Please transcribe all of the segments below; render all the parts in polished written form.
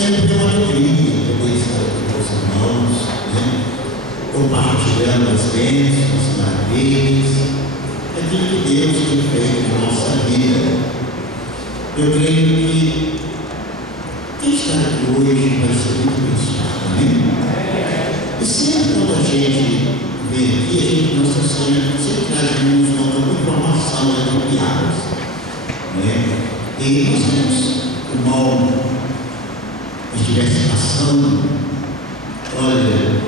Sempre é uma alegria poder estar aqui com os irmãos, né? Compartilhando as bênçãos, as maravilhas, aquilo que Deus tem feito na nossa vida. Eu creio que quem está aqui hoje vai ser muito abençoado, amém? E sempre quando a gente vem aqui, Nossa Senhora sempre traz uma informação de piadas, né? E nós temos o mal que estivesse passando. Olha,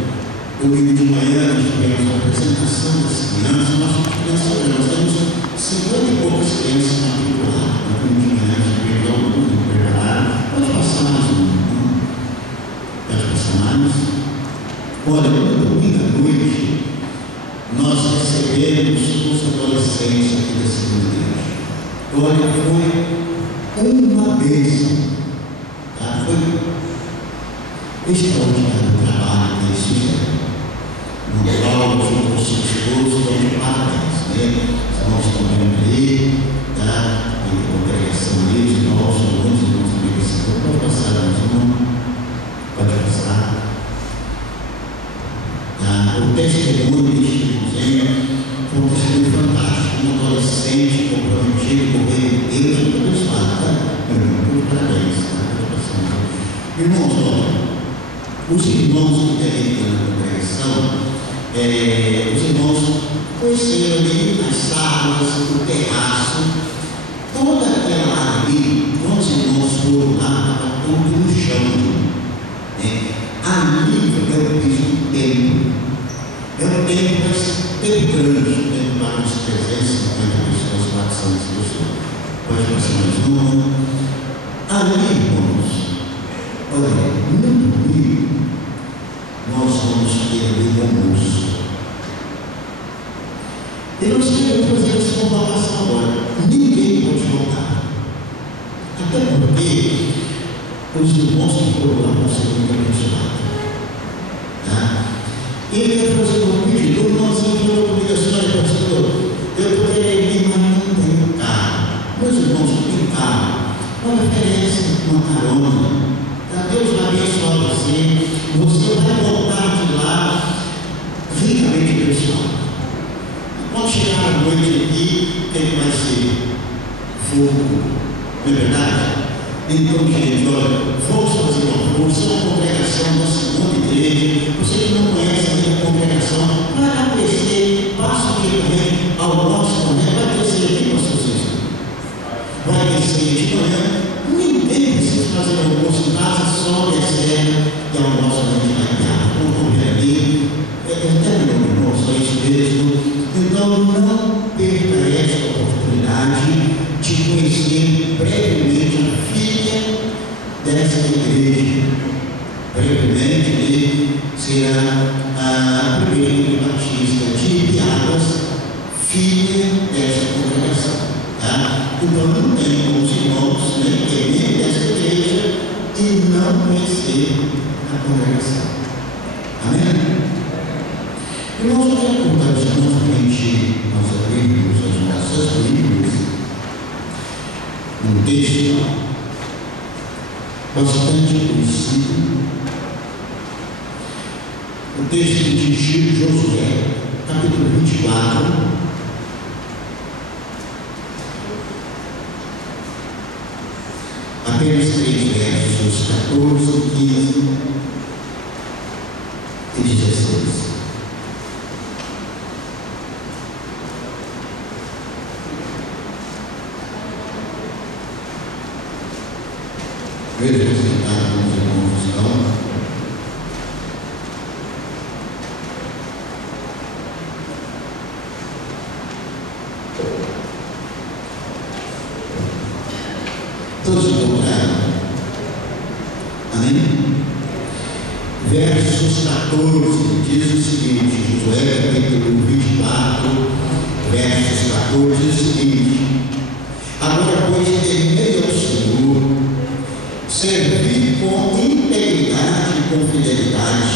domingo de manhã nós tivemos a apresentação das crianças. Nós temos 50 e poucas crianças matriculadas. No domingo de manhã nós tivemos ao mundo preparado. Pode passar mais um, não? Pode passar mais. Olha, no domingo à noite nós recebemos os adolescentes aqui da segunda igreja. Olha, foi uma bênção. Tá? Foi extraordinário o trabalho que eles fizeram. No qual eu junto com o seu esposo, dou de parabéns, né? Os irmãos estão vendo ali, tá? Tem congregação ali, os irmãos, muitos irmãos também precisam. Pode passar, irmão? Pode passar. Tá? O testemunho que estivemos foi um testemunho fantástico. Um adolescente comprometido com o reino de Deus, muito abençoado, tá? Muito parabéns, tá? Irmãos, olha, os irmãos que têm aqui na congregação, os irmãos conheceram ali as salas, o terraço, toda aquela área ali, quando os irmãos foram lá, estava tudo no chão. Ali é o piso do templo. É um templo, mas bem grande, um templo para uns 350 pessoas, 400 pessoas. Pode passar mais uma. Ali, irmãos, olha, no domingo, nós vamos ter o almoço. E nós queremos fazer essa convocação agora. Ninguém pode faltar. Até porque os irmãos que foram lá vão ser muito abençoados. Tá? Ele vai fazer um pedido. O irmãozinho falou comigo assim: olha, pastor, eu poderia ir, mas não tenho carro. Meus irmãos não têm carro. Uma oferece uma carona. Deus vai abençoar você. Você vai voltar de lá ricamente abençoado. Quando chegar a noite aqui, ele vai ser fogo. Não é verdade? Então, gente, olha, vamos fazer uma força, uma congregação da segunda igreja. Você que não conhece ainda a congregação, vai aparecer, passa aqui também ao nosso momento, vai crescer aqui, pastor Cícero. Vai crescer de manhã. Ninguém precisa fazer almoço em casa, só recebe e almoço na minha casa. Vamos comer ali. Terminou, irmão, só isso mesmo. Então, não perca esta oportunidade de conhecer brevemente a filha dessa igreja. Brevemente, ele será a primeira igreja batista de Piadas, filha dessa congregação. Tá? Então não tem como os irmãos nem dessa igreja e não conhecer a congregação. Amém? Irmãos, eu quero contar os irmãos para a gente, nós abrimos as nossas Bíblias, um texto bastante conhecido, o texto de Josué, capítulo 24. Apenas 3 versos, 14, 15 e 16. Veja o resultado com os irmãos estão. Todos encontraram? Amém? Versos 14 diz o seguinte, Josué capítulo 24, versos 14 diz o seguinte: agora, pois, temei ao Senhor, servi com integridade e com fidelidade.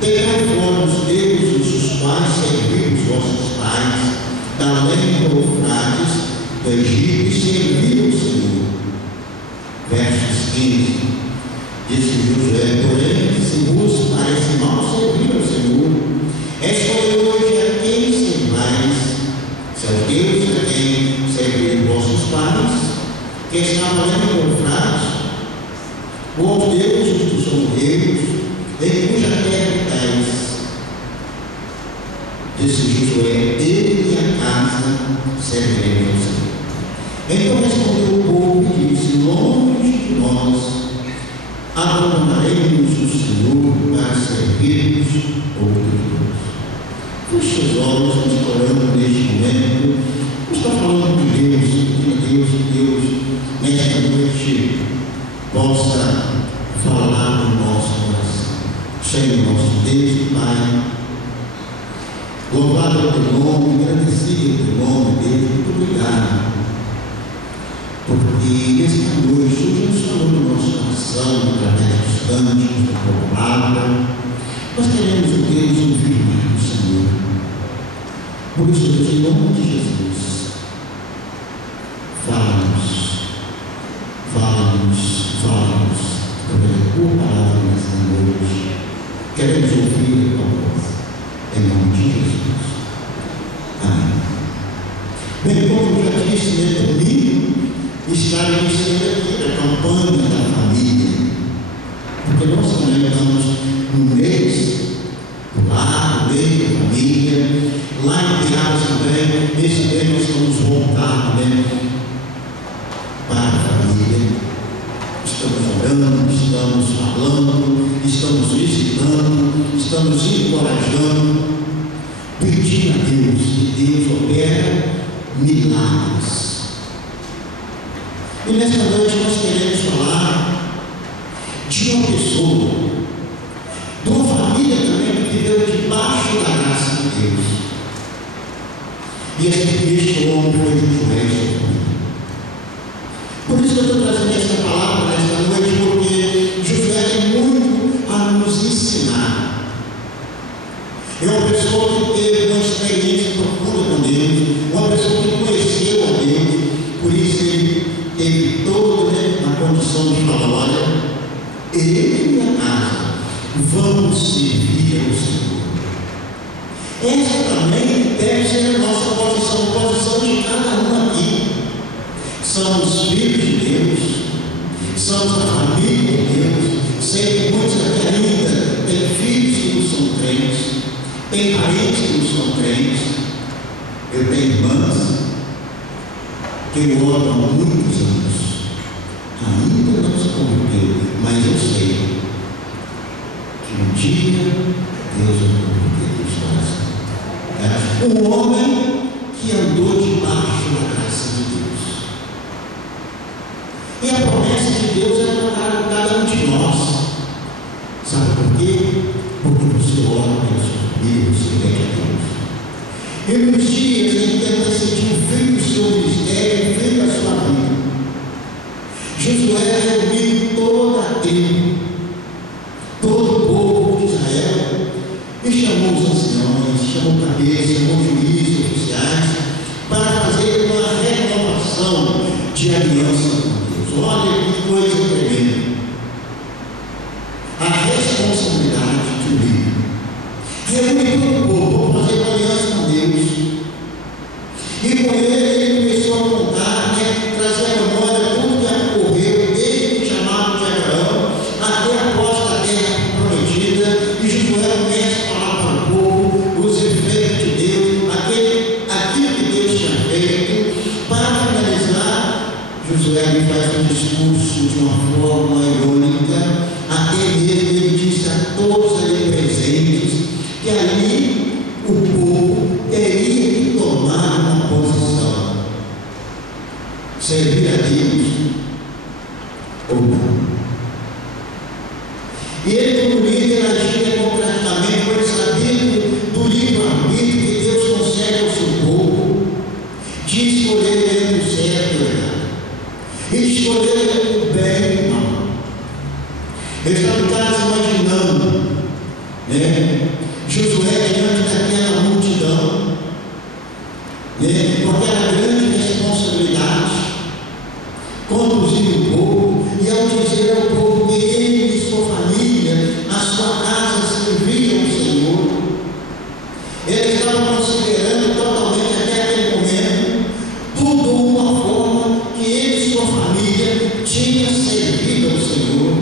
Pegai fora os deuses os quais serviram os vossos pais, da além do Eufrates, do Egito, e serviram o Senhor. 15. Disse Josué, porém, se vos parece mal servir ao Senhor, escolheu hoje a quem servais, se aos deuses a quem serviram vossos pais, que estavam ali confrados, ou aos deuses dos sombreiros, em cuja terra habitais. Disse Josué, ele e a casa serviremos ao Senhor. Então respondeu o povo e disse, longe de nós abandonaremos o Senhor para servirmos outro Deus. Feche os olhos, nos orando neste momento. Não está falando de Deus, que Deus, nesta noite, possa falar no nosso coração. Senhor nosso Deus e Pai, louvado é o teu nome, agradecido é o teu nome, Deus, muito obrigado. Porque nesta noite surge o Senhor no nosso coração, através dos cânticos, da tua palavra. Nós queremos, Deus, ouvir o Senhor. Por isso, Deus, em nome de Jesus, fala-nos, através da tua palavra nesta noite. Queremos ouvir a tua voz, em nome de Jesus. Amém. Bem, como eu já disse, domingo, está iniciando aqui a campanha da família, porque nós também estamos no mês do lar, no mês da família, lá em Piadas também, esse mês nós vamos voltar também para a família. Estamos orando, estamos falando, estamos visitando, estamos encorajando, pedindo a Deus que Deus opera milagres. E nesta noite nós queremos falar de uma pessoa, de uma família também que viveu debaixo da graça de Deus. E este homem foi Josué. Por isso que eu estou trazendo essa palavra nesta noite, porque Josué tem muito a nos ensinar. É uma pessoa que teve uma experiência profunda com Deus, uma pessoa que conheceu a Deus, por isso ele teve toda a condição de falar, olha, ele e a casa vamos servir ao Senhor. Essa também deve ser a nossa posição, a posição de cada um aqui. Somos filhos de Deus, somos a família de Deus. Sei que muitos aqui ainda têm filhos que não são crentes, têm parentes que não são crentes. Eu tenho irmãs que eu oro há muitos anos, ainda não se converteu, mas eu sei que um dia Deus vai converter os corações. Um homem que andou debaixo da graça de Deus. E a promessa de Deus é para cada um de nós. Sabe por quê? Porque você ora pela sua família, você pede a Deus. E nos dias em que ela sentiu frio do seu ministério, frio da sua vida, Josué reuniu toda a tribo, todo o povo de Israel, e chamou os anciões, chamou cabeças, chamou juízes, oficiais, para fazer uma renovação de aliança com Deus. Olha que coisa tremenda. A responsabilidade de um líder. Reúne todo o povo, vamos fazer uma aliança com Deus. E com ele começou a contar, trazer à memória tudo que ocorreu desde o chamado de Abraão até a posse da terra prometida. E Josué começa a falar para o povo os efeitos de Deus, aquilo que Deus tinha feito. Para finalizar, Josué faz um discurso de uma forma irônica, até mesmo ele disse a todos ali presentes que ali o povo teria que tomar uma posição: servir a Deus ou não. E ele, como líder, agia democraticamente, pois sabia do livre-arbítrio que Deus concede ao seu povo, de escolher entre o certo e o errado, e de escolher entre o bem e o mal. Eu estava em casa imaginando, Josué diante daquela multidão, com aquela grande responsabilidade, conduzir o povo, e ao dizer ao povo que ele e sua família, a sua casa, serviam ao Senhor, ele estava considerando totalmente até aquele momento tudo uma forma que ele e sua família tinham servido ao Senhor.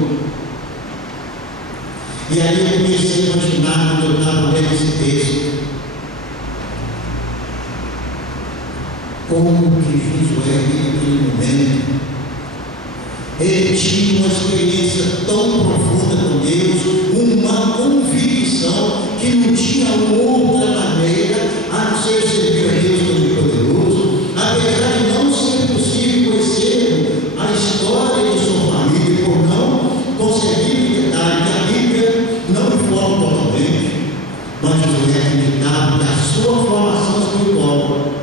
E aí eu comecei a imaginar, quando eu estava lendo esse texto, como que Josué, naquele momento, ele tinha uma experiência tão profunda com Deus, uma convicção que não tinha outra maneira a não ser servir a Deus Todo-Poderoso, apesar de não ser possível conhecer a história de sua família, por não conseguir detalhe que a Bíblia não informa totalmente, mas Josué acreditava que a sua formação espiritual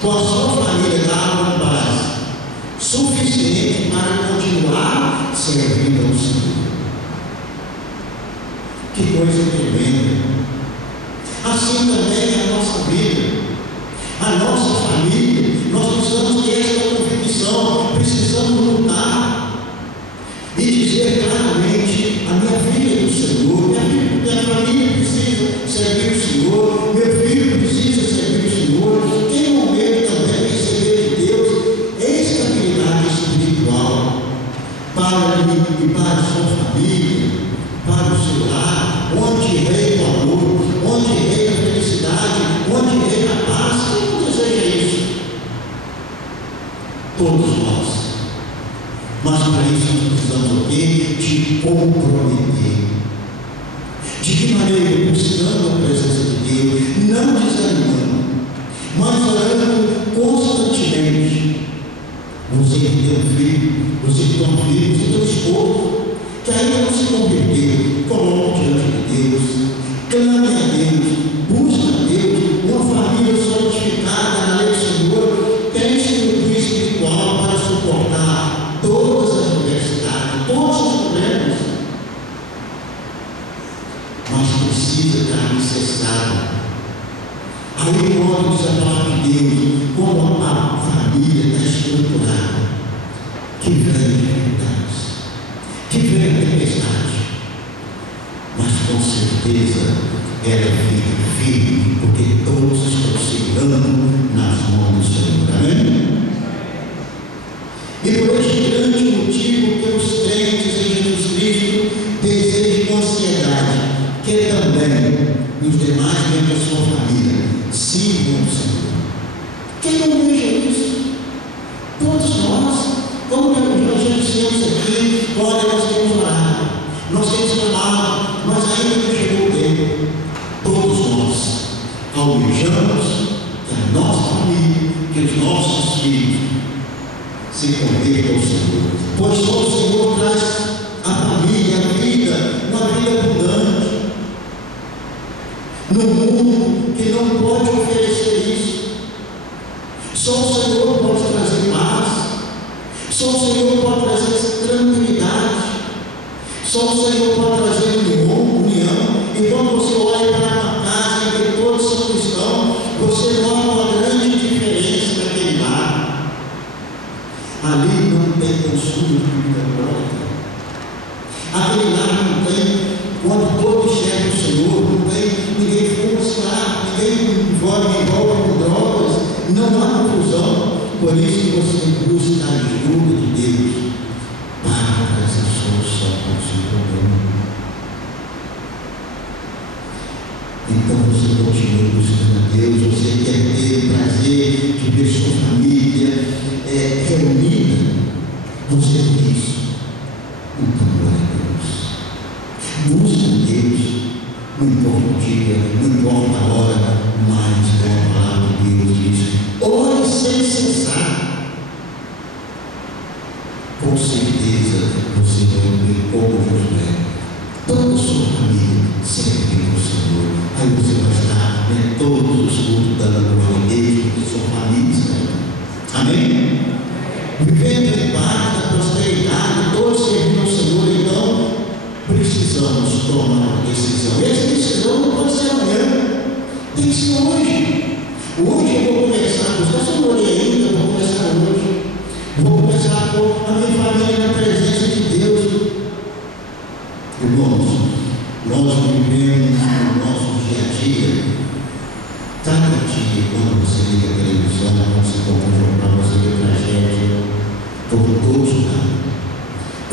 com a sua família dava uma base suficiente para continuar servindo ao Senhor. Que coisa tremenda! Assim também é a nossa vida, a nossa família. Nós precisamos ter essa convicção, precisamos lutar e dizer claramente: a minha filha é do Senhor, minha família precisa servir o Senhor, meu filho precisa servir o Senhor. Tem um momento também de receber de Deus estabilidade espiritual para ele e para a sua família, para o seu lar, onde reina o amor, onde reina a felicidade, onde reina a paz. Quem não deseja isso? Todos nós. Mas para isso nós precisamos o quê? De comprometer. De que maneira? Buscando a presença de Deus, não desanimando, mas orando constantemente. Você que tem um filho, você que tem um filho, você tem um esposo, que ainda não se converteu, coloque diante de Deus, clame a Deus, busque a Deus, uma família solidificada na lei do Senhor, tem estrutura espiritual para suportar todas as adversidades, todos os problemas, mas precisa estar alicerçado. Aí pode dizer a palavra de Deus, como a família está estruturada, que vem dificuldades, que vem a tempestade, mas com certeza ela fica firme, porque todos estão segurando nas mãos do Senhor. Amém? E por este grande motivo que os crentes em Jesus Cristo desejam com ansiedade que também os demais membros da sua família sirvam ao Senhor. Quem não veja isso? Todos nós, como nós já dissemos aqui, olha, nós temos orado, nós temos clamado, mas ainda não chegou o tempo. Todos nós almejamos que a nossa família, que os nossos filhos se convertam ao Senhor, pois só o Senhor traz a família, a vida, uma vida abundante. No mundo que não pode oferecer isso, só o Senhor pode trazer paz, só o Senhor pode trazer tranquilidade, só o Senhor pode trazer união. E quando você olha para uma casa em que todos são cristãos, você nota uma grande diferença naquele lar. Ali não tem consumo de bebida alcoólica, aquele lar não tem, quando todos servem o Senhor, não tem ninguém fuma cigarro, ninguém envolve com drogas, não há confusão. Por isso que você busca a ajuda de Deus para essa solução para o seu problema. Então você continua buscando a Deus, você quer ter o prazer de ver sua família reunida, você diz: então glória a Deus. Busca a Deus, não importa o dia, não importa a hora, mas a palavra de Deus diz: ore sem cessar. Com certeza você vai ver como Josué, toda a sua família servindo ao Senhor. Aí você vai estar todos os cultos dando glória a Deus, porque sua família serve. Amém? Vivendo em paz, na prosperidade, todos servindo ao Senhor. Então precisamos tomar uma decisão. E essa decisão não pode ser amanhã, tem que ser hoje. Hoje eu vou começar a buscar, se eu não olhei ainda, eu vou começar hoje. Vou começar a pôr a minha família na presença de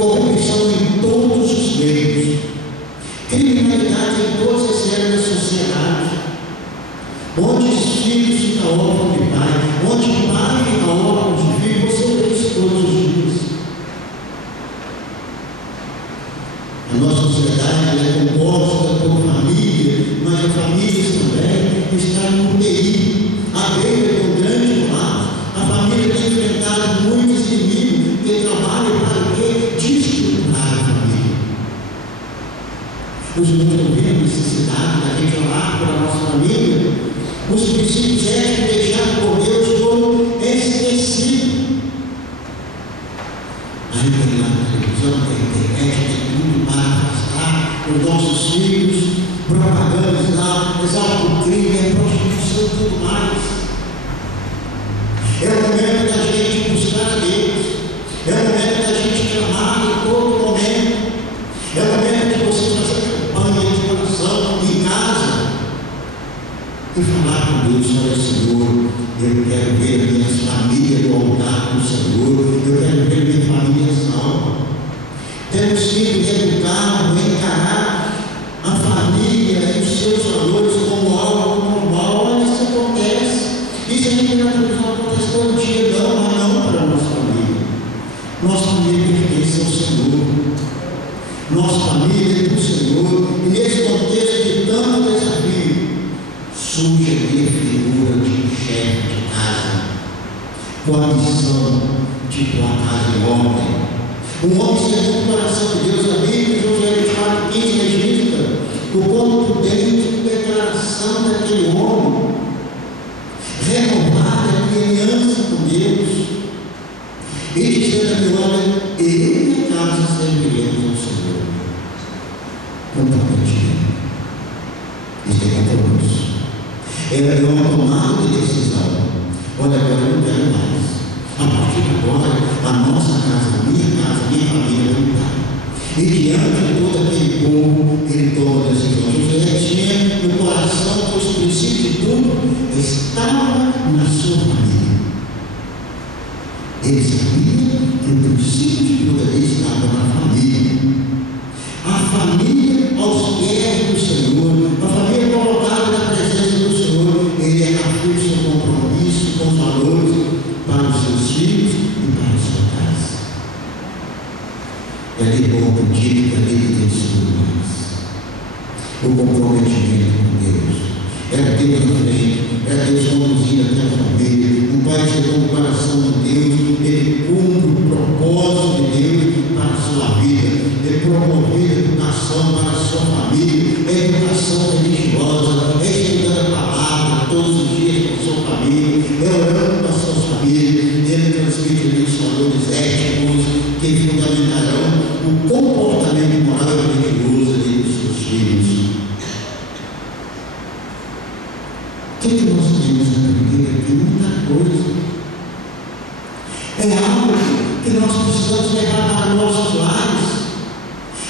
corrupção em todos os meios, criminalidade em todas as áreas da sociedade, onde os filhos ficam órfãos de pai, onde o pai fica órfão de filho, você vê isso todos os dias. A nossa sociedade é composta por família, mas as famílias também estão no UTI, à beira de um grande mal. A família tem enfrentado muitos inimigos que trabalham para o quê? Destruturar a família. Os irmãos estão vendo a necessidade da gente orar pela nossa família. Os princípios éticos deixados por Deus foram esquecidos. Aí tem lá na televisão, tem internet, tem tudo para afastar os nossos filhos, propagandas lá, exalta o crime, a prostituição e tudo mais. É o momento da gente buscar a Deus. É o momento da gente clamar em todo momento. É o momento de você fazer campanha de oração em casa e falar com Deus: olha, Senhor, eu quero ver a minha família voltar com o Senhor, eu quero ver a minha família salva. Temos que educar, encarar a família e os seus valores como algo normal. Olha, isso acontece. Isso a gente não acontece todo dia, não, mas não para a nossa família. Nossa família pertence ao Senhor. Nossa família é do Senhor. E nesse contexto de tanto desafio, surge aqui a figura de um chefe de casa, com a missão de pôr a casa em ordem. Um homem segundo o coração de Deus, a Bíblia, Josué 24:15, registra o quanto prudente declaração daquele homem, renovada de aliança com Deus, e dizendo a meu olha, eu e a casa serviremos ao Senhor. Comprometido. Isso é compromisso. É uma tomada de decisão. Olha, agora eu não quero mais. A partir de agora, a nossa casa, a minha família vai mudar. E diante de todo aquele povo, ele toma a decisão. José tinha no coração que os princípios de tudo estavam na sua família. Ele sabia que o princípio de tudo ali estava na família. A família aos pés do Senhor, a família colocada na presença do Senhor, ele é firme seu compromisso com os valores para os seus filhos e para a sua casa. É de bom contigo que a Bíblia tem sido mais. O comprometimento com Deus. É Deus na frente, é Deus conduzindo até a família. Um pai segundo o coração de Deus, ele cumpre o propósito de Deus para a sua vida. Ele promove a educação para a sua família, é educação religiosa, é estudando a palavra todos os dias com a sua família, é orando com a sua família. Ele transmite ali os valores éticos que fundamentarão o comportamento moral e religioso dos seus filhos. O que nós temos na Bíblia aqui? Muita coisa. É algo que nós precisamos levar para nossos lares.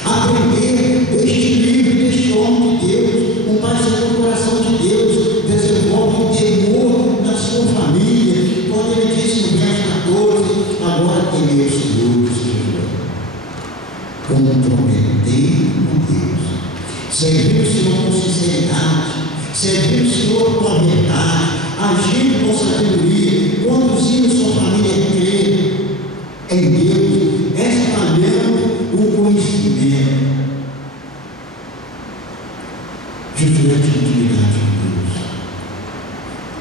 Aprender deste livro, deste homem de Deus, um pai segundo o coração de Deus, desenvolve um temor na sua família. Quando ele disse no verso 14, agora temei o Senhor, comprometer com Deus, servir o Senhor com sinceridade, servir o Senhor com a verdade, agir com sabedoria, conduzindo sua família a crer em Deus, espalhando o conhecimento. Josué tinha intimidade com Deus.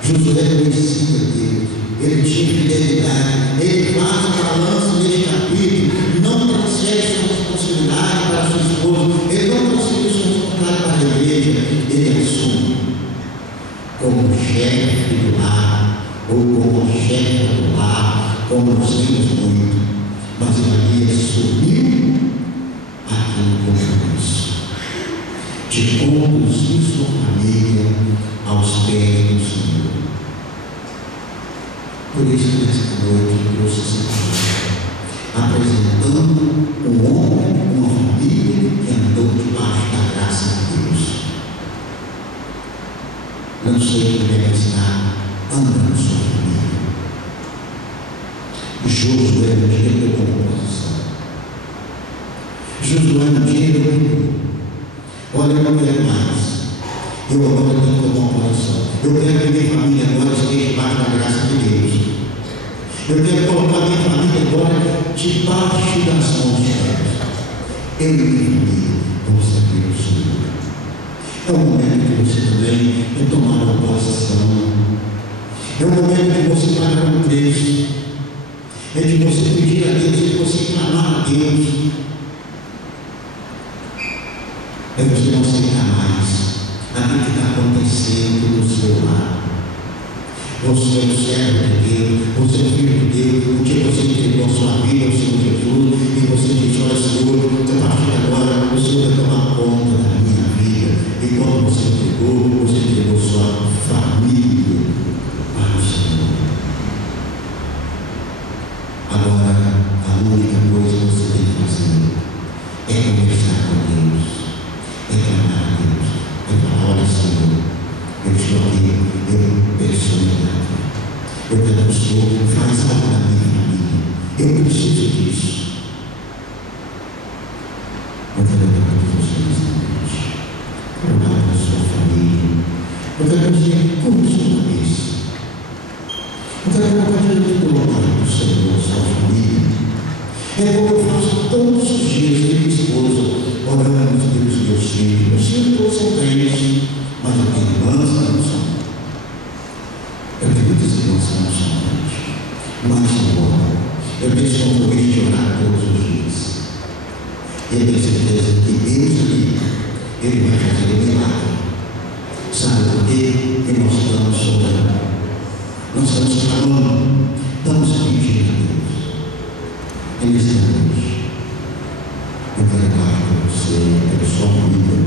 Josué conhecia Deus. Ele tinha fidelidade. Ele faz a balança neste capítulo. Não transfere sua responsabilidade para sua esposa. Ele não transfere sua responsabilidade para a igreja. Ele assume como chefe do lar, ou como chefe do lar, como nós temos muito. Mas ele assumiu aquele compromisso de conduzir sua família aos pés do Senhor. Por isso, nesta noite, eu trouxe essa palavra, apresentando um homem, uma família que andou debaixo da graça de Deus. Não sei como é que está andando sua família. Josué não tinha composição. Josué um dia eu olha, eu não quero mais. Eu agora tenho que tomar uma posição. Eu quero que minha família agora esteja debaixo da graça de Deus. Eu quero colocar minha família agora debaixo das mãos de Deus. Eu e minha família vamos servir o Senhor. É o momento que você também vai tomar uma posição. É o momento que você pagar um preço. É de você pedir a Deus, é de você clamar a Deus. É você não aceitar mais aquilo que está acontecendo no seu lar. Você é o servo de Deus, você é o filho de Deus. Um dia você entregou a sua vida ao Senhor Jesus e você disse: olha, Senhor, a partir de agora o Senhor vai tomar conta da minha vida. E quando você entregou sua família para o Senhor. Agora, a única coisa que você tem que fazer é conversar com Deus, é clamar a Deus, é falar: olha, Senhor, eu estou aqui, eu personalidade. Eu quero que o Senhor faz algo na minha família. Eu preciso disso. Eu quero orar por vocês hoje. Eu quero orar pela sua família. Eu quero dizer como sua cabeça. Eu quero colocar diante do altar do Senhor, a sua família. É como eu faço todos os dias, eu e minha esposa, orando pelos meus filhos. Meus filhos todos são crentes, mas eu tenho irmãs que não são. Eu tenho muitas irmãs que não são crentes, mas embora eu tenho esse compromisso de orar todos os dias. E eu tenho certeza que Deus ali, Ele vai fazer um milagre. Sabe por quê? Porque nós estamos orando, nós estamos clamando, estamos pedindo a Deus. E nesta noite, eu quero orar por você, pela sua família,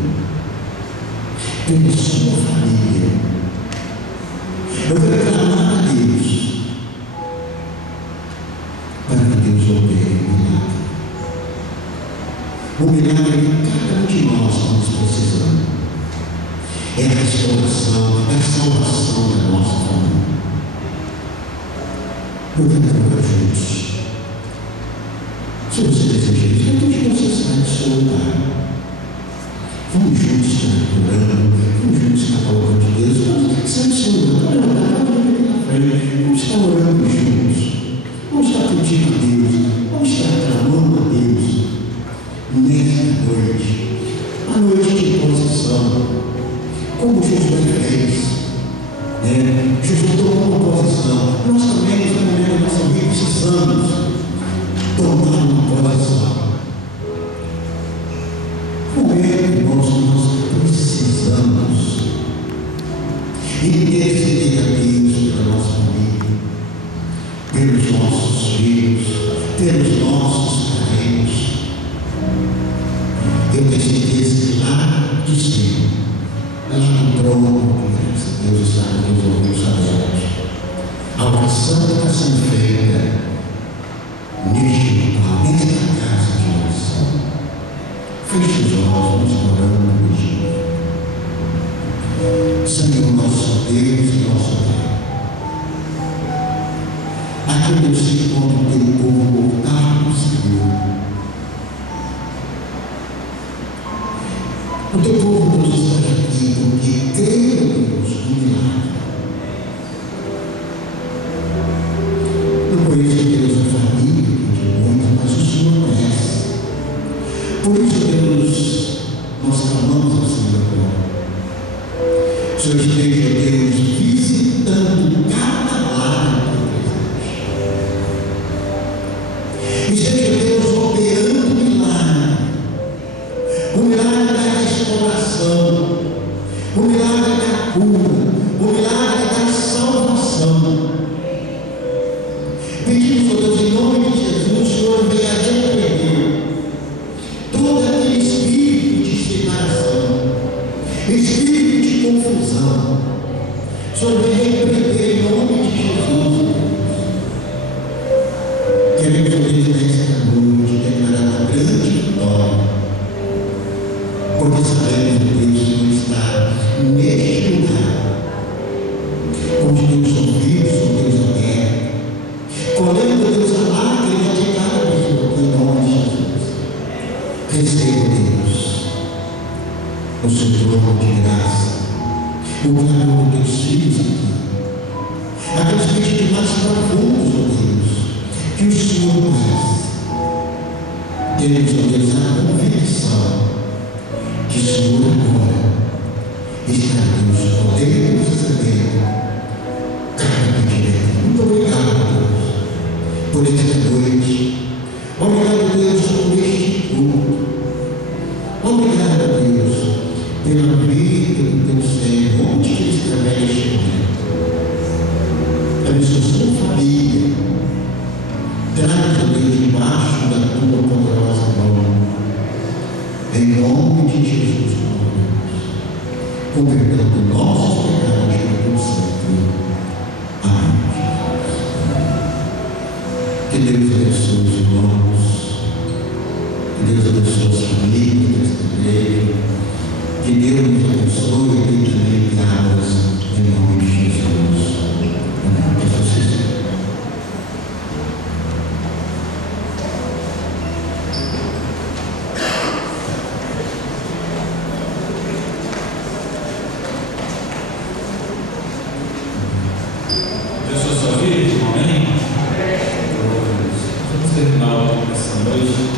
pela sua família. Eu quero clamar a Deus para que Deus opere o milagre que cada um de nós estamos precisando. É a restauração, é a salvação da nossa família. Eu quero orar juntos. Se você deseja isso, eu quero que você saia do seu lugar. Vamos juntos estar orando, vamos juntos estar falando de Deus. Vamos sair do seu lugar, vamos vir na frente, vamos estar orando juntos. Vamos estar pedindo a Deus, vamos estar clamando a Deus nesta noite, a noite de posição, como Josué fez. Josué tomou uma posição. Nós também, no momento da nossa vida, precisamos tomar uma posição. Irmãos, nós precisamos interceder a Deus pela nossa família, pelos nossos filhos, pelos nossos parentes. Eu tenho certeza que lá de cima, lá no trono, Deus está com os ouvidos abertos. A oração que está sendo feita neste local, nesta casa de oração. Feche os olhos, orando por ti. Senhor, nosso Deus e nosso Pai, aqui eu sei quando o teu povo voltar no Senhor. O teu povo nos está aqui porque creio, Deus, no milagre. Não conheço, Deus, a família de muitos, mas o Senhor conhece. Por isso, Deus, nós clamamos ao Senhor agora. O Senhor esteja, Deus, visitando cada lar presente. Esteja, Deus, operando o milagre da restauração, o milagre da cura, o milagre da salvação. Pedimos, ó Deus, em nome de Jesus, o Senhor venha repreender todo aquele espírito de separação, espírito de confusão. O Senhor venha repreender em nome de Jesus. Queremos, ó Deus, nesta noite declarar uma grande vitória, porque sabemos, Deus, temos, ó Deus, a convicção que o Senhor agora está, Deus, podendo nos receber cada pedido. Muito obrigado, Deus, por esta noite. Obrigado, Deus, por este culto. Obrigado, Deus, pela vida do teu servo, onde que ele estiver neste momento. Abençoa sua família. Traga, Deus, debaixo da tua poderosa mão. Em nome de Jesus, com perdão dos nossos pecados para todo sempre. Amém. Que Deus abençoe os irmãos. Que Deus abençoe as famílias desta igreja. Que Deus nos abençoe e também guiá-las em nome de Jesus. Amém. Que assim seja. Amém? Vamos terminar essa noite